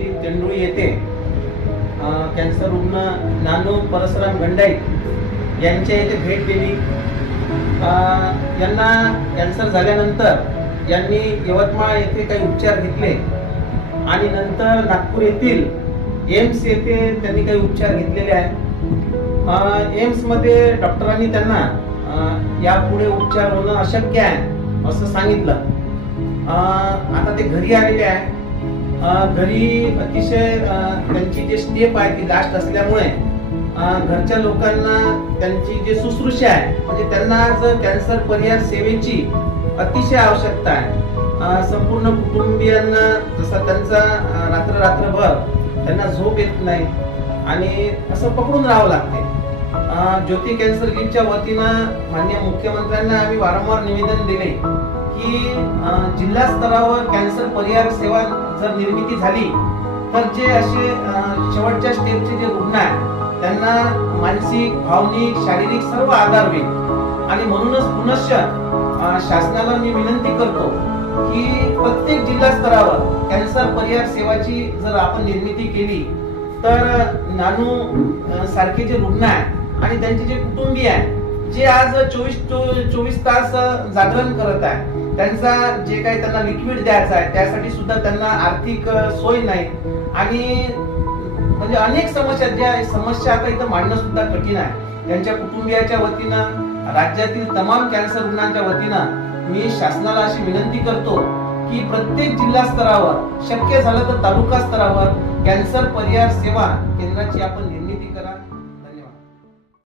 तालुक्यातील तेंडुळी येथे कॅन्सर रुग्ण नानू परसराम गंडाई यांच्या येथे भेट दिली। यांना कॅन्सर झाल्यानंतर यांनी यवतमाळ येथे काही उपचार घेतले आणि नंतर नागपूर येथील एम्स येथे त्यांनी काही उपचार घेतलेले आहेत। एम्स मध्ये डॉक्टरांनी त्यांना यापुढे उपचार होणं अशक्य आहे असं सांगितलं। आता ते घरी आलेले आहे। घरी अतिशय त्यांची जे स्टेप आहे ती लास्ट असल्यामुळे घरच्या लोकांना त्यांची जे शुश्रूषा आहे म्हणजे त्यांना आज कॅन्सर परिहार सेवेची अतिशय आवश्यकता आहे। संपूर्ण कुटुंबियांना जसा त्यांचा रात्रभर त्यांना झोप येत नाही आणि असं पकडून राहावं लागते। ज्योती कॅन्सर लीगच्या वतीनं माननीय मुख्यमंत्र्यांना आम्ही वारंवार निवेदन दिले की जिल्हा स्तरावर कॅन्सर परिहार सेवा जर निर्मिती झाली तर जे असे शेवटच्या स्टेपचे जे रुग्ण आहेत त्यांना मानसिक, भावनिक, शारीरिक सर्व आधार होईल। आणि म्हणूनच पुनश्च शासनाला मी विनंती करतो की प्रत्येक जिल्हा स्तरावर कॅन्सर परिहार सेवाची जर आपण निर्मिती केली तर नानू सारखे जे रुग्ण आहेत आणि त्यांचे जे कुटुंबीय आहेत जे आज 24 तास जागरण करत आहे त्यांचा जे काही त्यांना लिक्विड द्यायचं आहे त्यासाठी सुद्धा त्यांना आर्थिक सोय नाही आणि म्हणजे अनेक समस्या आता इथं मांडणं सुद्धा कठीण आहे। त्यांच्या कुटुंबियाच्या वतीनं राज्यातील तमाम कॅन्सर रुग्णांच्या वतीनं मी शासनाला अशी विनंती करतो की प्रत्येक जिल्हा स्तरावर शक्य झालं तर तालुका स्तरावर कॅन्सर परिहार सेवा केंद्राची आपण